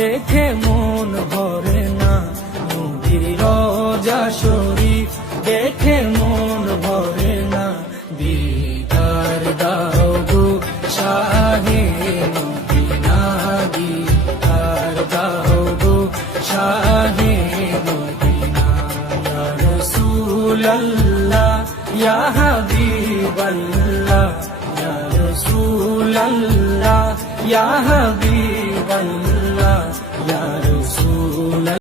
দেখে মন ভরে না, নবীর রওজা শরীফ দেখে মন ভরে না। দিদার দাও গো শাহে মদিনা, দিদার দাও গো শাহে মদিনা। ইয়া রাসূলাল্লাহ ইয়া হাবিবাল্লাহ, ইয়া রাসূলাল্লাহ ইয়া